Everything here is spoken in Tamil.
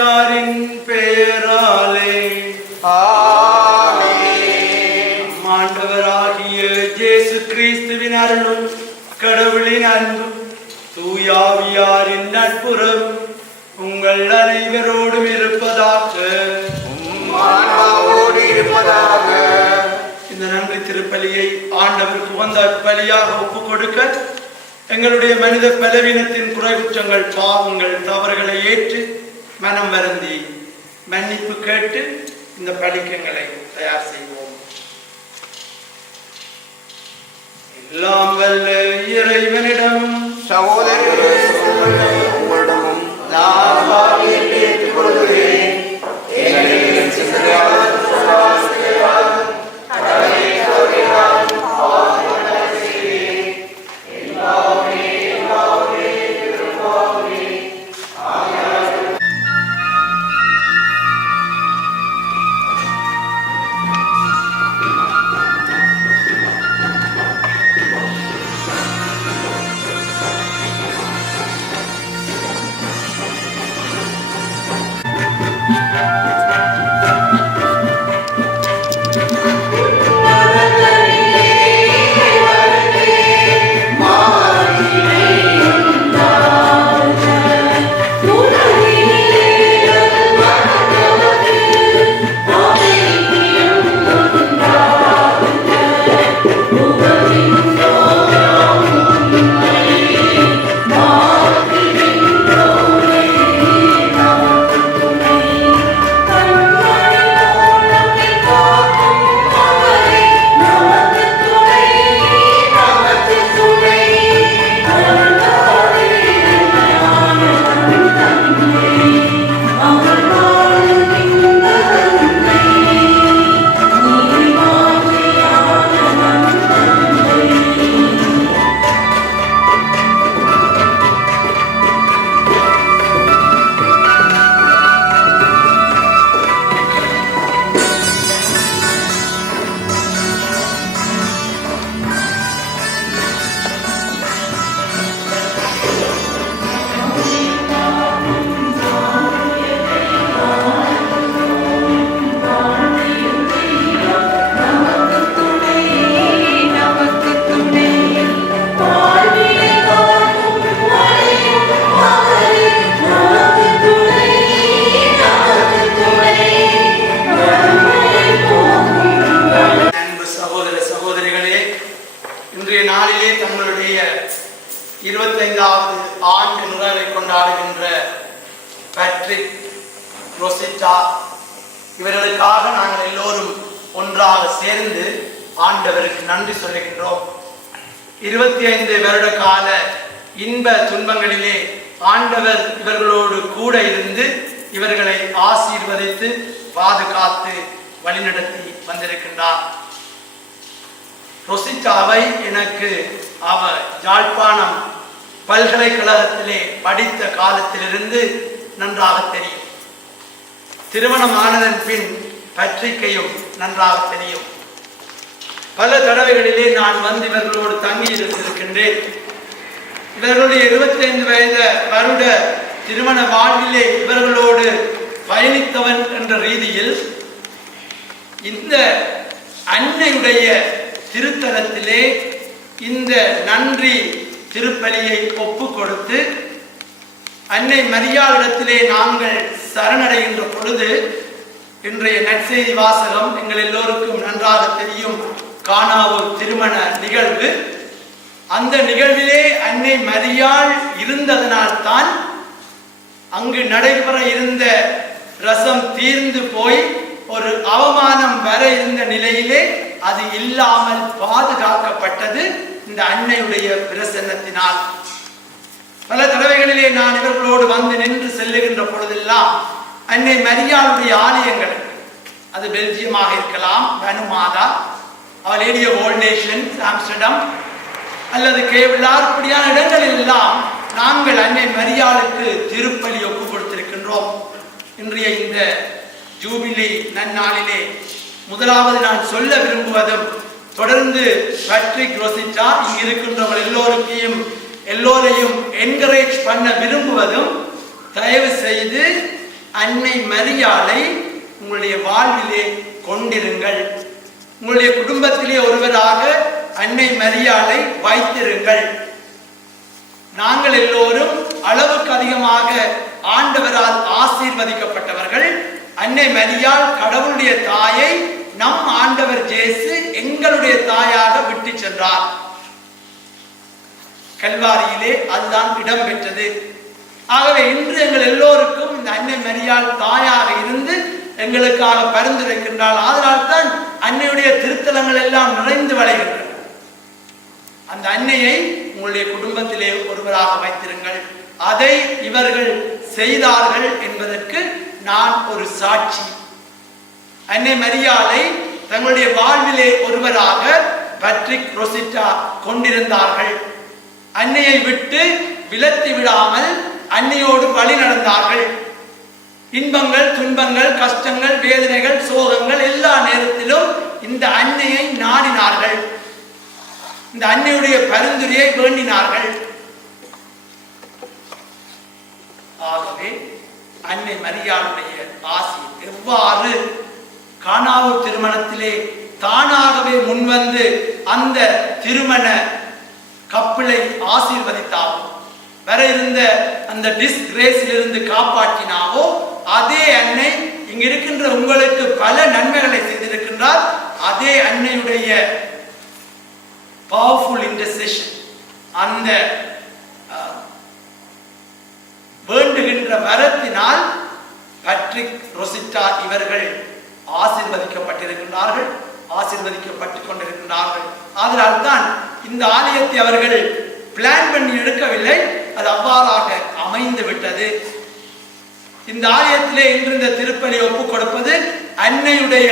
ஆவியாரின் பெயராலே ஆமென். ஆண்டவராகிய இயேசு கிறிஸ்துவின் அருளும் கடவுளின் அன்பும் தூயாவியாரின் நட்புறவு உங்கள் அனைவரோடும் இருப்பதாக. ஆன்மாவோடு இருப்பதாக. இந்த நன்றி திருப்பலியை ஆண்டவருக்கு உகந்த பலியாக ஒப்புக் கொடுக்க எங்களுடைய மனித பலவீனத்தின் குறைகுற்றங்கள் பாவங்கள் தவறுகளை ஏற்று மனம் வருந்தி மன்னிப்பு கேட்டு இந்த பலிக்கங்களை தயார் செய்வோம். எல்லாம் வல்ல இறைவனிடம் சகோதரர்களே, உங்களிடமும் நான் பாவியை ஏற்றுக் கொள்கிறேன். ஏனெனில் சிந்தனையாலும் சொல்லாலும் கடமையை தவறினாலும் பாவங்களை செய்தேன். எல்லாமே திரும்பாமே. இவர்களுக்காக நாங்கள் எல்லோரும் ஒன்றாக சேர்ந்து ஆண்டவருக்கு நன்றி சொல்லுகின்றோம். 25 வருட கால இன்ப துன்பங்களிலே ஆண்டவர் இவர்களோடு கூட இருந்து இவர்களை ஆசீர்வதித்து பாதுகாத்து வழிநடத்தி வந்திருக்கின்றார். ரொசிட்டாவை எனக்கு அவர் யாழ்ப்பாணம் பல்கலைக்கழகத்திலே படித்த காலத்திலிருந்து நன்றாக தெரியும். திருமணம் ஆனதன் பின் பற்றிக்கையும் நன்றாக தெரியும். பல தடவைகளிலே நான் வந்து இவர்களோடு தங்கி இருந்திருக்கின்றேன். இவர்களுடைய 25 வருட திருமண வாழ்விலே இவர்களோடு பயணித்தவன் என்ற ரீதியில் இந்த அன்னையுடைய திருத்தலத்திலே இந்த நன்றி திருப்பலியை ஒப்பு கொடுத்து அன்னை மரியாளிடத்திலே நாங்கள் சரணடைகின்ற பொழுது இன்றைய நற்செய்தி வாசகம் எங்கள் எல்லோருக்கும் நன்றாக தெரியும். கானாவூர் திருமண நிகழ்வு. அந்த நிகழ்விலே அன்னை மரியாள் இருந்ததனால்தான் அங்கு நடைபெற இருந்த ரசம் தீர்ந்து போய் ஒரு அவமானம் வர இருந்த நிலையிலே அது இல்லாமல் பாதுகாக்கப்பட்டது இந்த அன்னையுடைய பிரசன்னத்தினால். பல தடவைகளிலே நான் இவர்களோடு வந்து நின்று செல்லுகின்ற பொழுதெல்லாம் அன்னை மரியாளுடைய ஆலயங்கள், அது பெல்ஜியமாக இருக்கலாம், வனுமாதா, அவர் lady of all nations Amsterdam அல்லது கேவிலார், இப்படியான இடங்களில் எல்லாம் நாங்கள் அன்னை மரியாளுக்கு திருப்பலி ஒப்பு கொடுத்திருக்கின்றோம். இன்றைய இந்த ஜூபிலி நன்னாளிலே முதலாவது நான் சொல்ல விரும்புவதும் தொடர்ந்து பேட்ரிக் ரொசிட்டா இங்கு இருக்கின்றவர்கள் எல்லோரையும் என்கரேஜ் பண்ண விரும்புவதும், தயவு செய்து அன்னை மரியாளை உங்களுடைய வாழ்விலே கொண்டிருங்கள். உங்களுடைய குடும்பத்திலே ஒருவராக அன்னை மரியாளை வைத்திருங்கள். நாங்கள் எல்லோரும் அளவுக்கு அதிகமாக ஆண்டவரால் ஆசீர்வதிக்கப்பட்டவர்கள். அன்னை மரியாள் கடவுளுடைய தாயை நம் ஆண்டவர் இயேசு எங்களுடைய தாயாக விட்டு சென்றார். கல்வாரியிலே அதுதான் இடம்பெற்றது. ஆகவே இன்று எங்கள் எல்லோருக்கும் இந்த அன்னை மரியாள் தாயாக இருந்து எங்களுக்காக பரிந்துரைக்கின்றாள். அதனால் தான் அன்னையுடைய திருத்தலங்கள் எல்லாம் நிறைந்து வளைகின்றன. அந்த அன்னையை உங்களுடைய குடும்பத்திலே ஒருவராக வைத்திருங்கள். அதை இவர்கள் செய்தார்கள் என்பதற்கு நான் ஒரு சாட்சி. அன்னை மரியாளை தங்களுடைய வாழ்விலே ஒருவராக பட்ரிக் ரொசிட்டா கொண்டிருந்தார்கள். அன்னையை விட்டு விலத்தி விடாமல் அன்னையோடு வழி நடந்தார்கள். இன்பங்கள், துன்பங்கள், கஷ்டங்கள், வேதனைகள், சோகங்கள் எல்லா நேரத்திலும் இந்த அன்னையை நாடினார்கள். இந்த அன்னையுடைய பரிந்துரையை வேண்டினார்கள். ஆகவே அன்னை மரியாளுடைய ஆசி எவ்வாறு கானாவூர் திருமணத்திலே தானாகவே முன்வந்து அந்த திருமண கப்பலை ஆசீர்வதித்தாவோ, வர இருந்த அந்த டிஸ்கிரேஸில் இருந்து காப்பாற்றினாவோ, அதே அன்னை இங்க இருக்கின்ற உங்களுக்கு பல நன்மைகளை செய்திருக்கின்றார். அதே அன்னையுடைய பவர்ஃபுல் இன்டர்செஷன், அந்த வேண்டுகின்ற வரத்தினால் பட்ரிக் ரொசிட்டா இவர்கள் ஆசீர்வதிக்கப்பட்டிருக்கின்றார்கள், ஆசீர்வதிக்கப்பட்டுக் கொண்டிருக்கின்றார்கள். அதனால் தான் இந்த ஆலயத்தை அவர்கள் பிளான் பண்ணி எடுக்கவில்லை, அது அவ்வாறாக அமைந்து விட்டது. இந்த ஆலயத்திலே இன்று இந்த திருப்பலி ஒப்புக் கொடுப்பது அன்னையுடைய